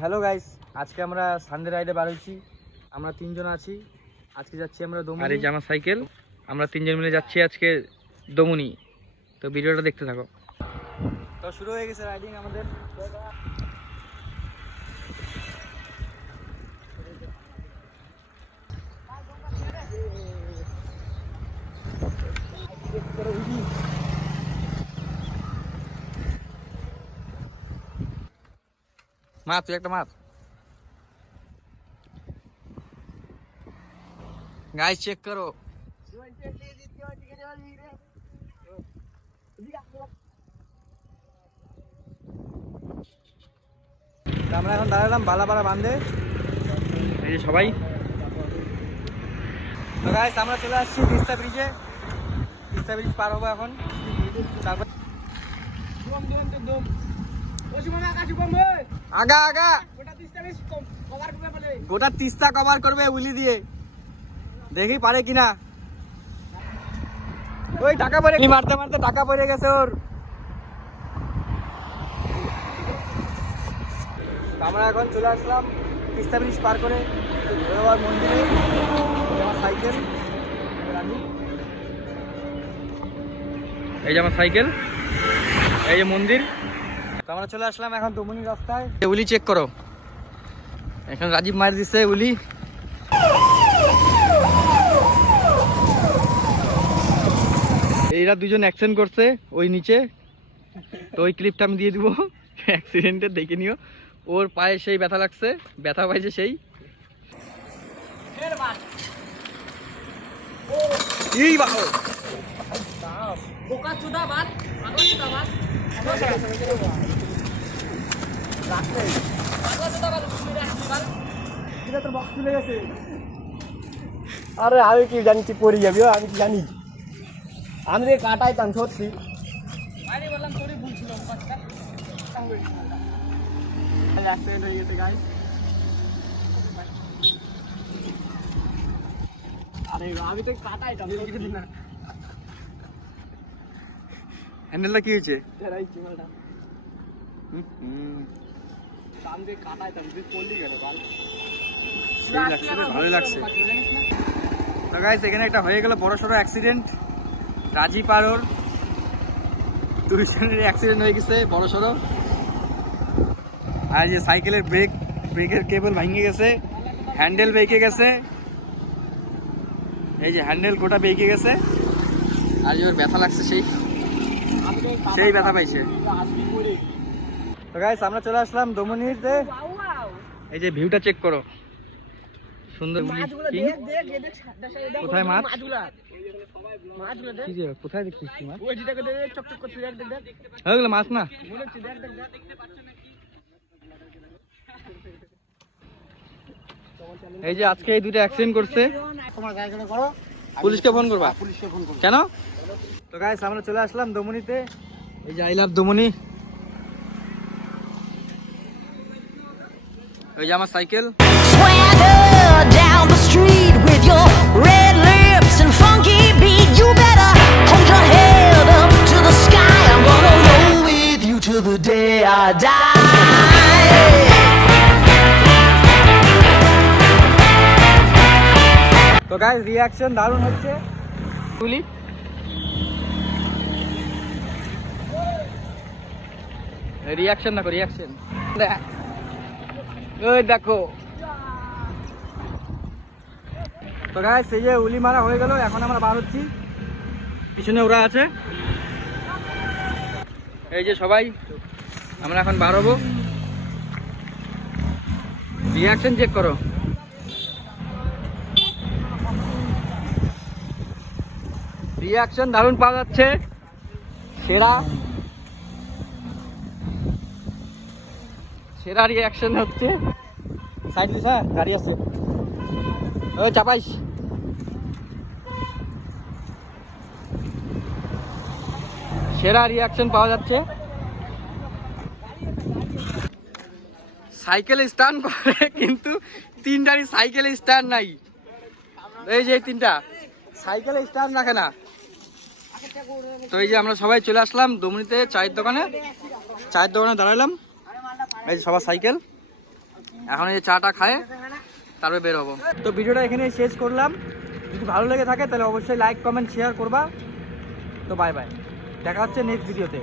Hello guys, আজকে আমরা Sunday রাইডে বার হয়েছি। আমরা তিনজন আছি। আজকে যাচ্ছি আমরা দমনি। আর এই যে আমার সাইকেল, আমরা তিনজন মিলে যাচ্ছি আজকে দমনি। তো ভিডিওটা দেখতে থাকো। তো শুরু হয়ে গেছে রাইডিং আমাদের। মা তুই একটা মাছ গাইস চেক করো। আমরা এখন দাঁড়ালাম বালাপাড়া বান্ধে। এই যে সবাই। তো গাইস আমরা চলে আসছি তিস্তা ব্রিজে। তিস্তা ব্রিজ পার হবো এখন। তারপর আগা আগা গোটা তিস্তা কভার করবে উলি দিয়ে, দেখি পারে কিনা। ওই টাকা পড়ে মারতে মারতে টাকা পড়ে গেছে ওর। আমরা এখন চলে আসলাম তিস্তা ব্রিজ পার করে ভৈরব মন্দিরে। আমার সাইকেল, এই যে আমার সাইকেল, এই যে মন্দির। তো আমরা চলে আসলাম এখন দমনি রাস্তায়। উলি চেক করো। এখন রাজীব মার দিচ্ছে উলি। এইরা দুজন অ্যাক্সিডেন্ট করছে ওই নিচে, তো ওই ক্লিপটা আমি দিয়ে দিব। অ্যাক্সিডেন্টের দেখে নিও। ওর পায়ে সেই ব্যথা লাগছে, ব্যথা পাইছে সেই। এই বাবা বোকা চুদা বাদ, পাগল চুদা বাদ। আরে আমি কি জানি তুই পড়ে যাবি, আমি কি জানি। আমি রে কাটাইতাম সত্যি। অ্যাক্সিডেন্ট হয়ে গেছে গাইস। আরে আমি তো কাটাইতাম না। হ্যান্ডেলটা কি হয়েছে? ভালো লাগছে। তো গাইস এখানে একটা হয়ে গেল বড়সড় অ্যাক্সিডেন্ট। রাজীব আর ওর দুইজনের অ্যাক্সিডেন্ট হয়ে গেছে বড়সড়। আর যে সাইকেলের ব্রেকের কেবল ভেঙে গেছে, হ্যান্ডেল বেঁকে গেছে। এই যে হ্যান্ডেল গোটা বেঁকে গেছে। আর যে ওর ব্যথা লাগছে সেই ব্যথা পাইছে। তো গাইস আমরা চলে আসলাম দমনিতে। এই যে ভিউটা চেক করো, সুন্দর। কোথায় মাছ? কি যে কোথায় দেখছিস তুই মাছ? ওইগুলো মাছ না। এই যে আজকে এই দুটো অ্যাক্সিডেন্ট করছে। পুলিশকে ফোন করবা? কেন? তো গাইস আমরা চলে আসলাম দমনিতে। এই যে আই লাভ দমনি। ওই যে আমার cycle. Swagger down the street with your red lips and funky beat. You better hold your head up to the sky. I'm gonna roll with you till the day I die. তো guys reaction দারুণ হচ্ছে। তুলি reaction না করি, reaction ওই দেখো। তো guys এই যে উলি মারা হয়ে গেল, এখন আমরা বার হচ্ছি। পিছনে ওরা আছে। এই যে সবাই আমরা এখন বার হবো। রিঅ্যাকশন চেক করো। রিঅ্যাকশন দারুণ পাওয়া যাচ্ছে। সেরা রিঅ্যাকশন হচ্ছে। সাইড দিস, হ্যাঁ গাড়ি আছে। ওই চাপাইস। সেরা রিঅ্যাকশন পাওয়া যাচ্ছে। সাইকেল স্ট্যান্ড করে কিন্তু তিনটারই সাইকেল স্ট্যান্ড নাই। এই যে তিনটা সাইকেল স্ট্যান্ড রাখে না। তো এই যে আমরা সবাই চলে আসলাম দমনিতে চায়ের দোকানে দাঁড়ালাম। এই যে সবার সাইকেল। এখন এই যে চাটা খায় তারপরে বের হবো। তো ভিডিওটা এখানে শেষ করলাম। যদি ভালো লেগে থাকে তাহলে অবশ্যই লাইক কমেন্ট শেয়ার করবা। তো বাই বাই, দেখা হচ্ছে নেক্সট ভিডিওতে।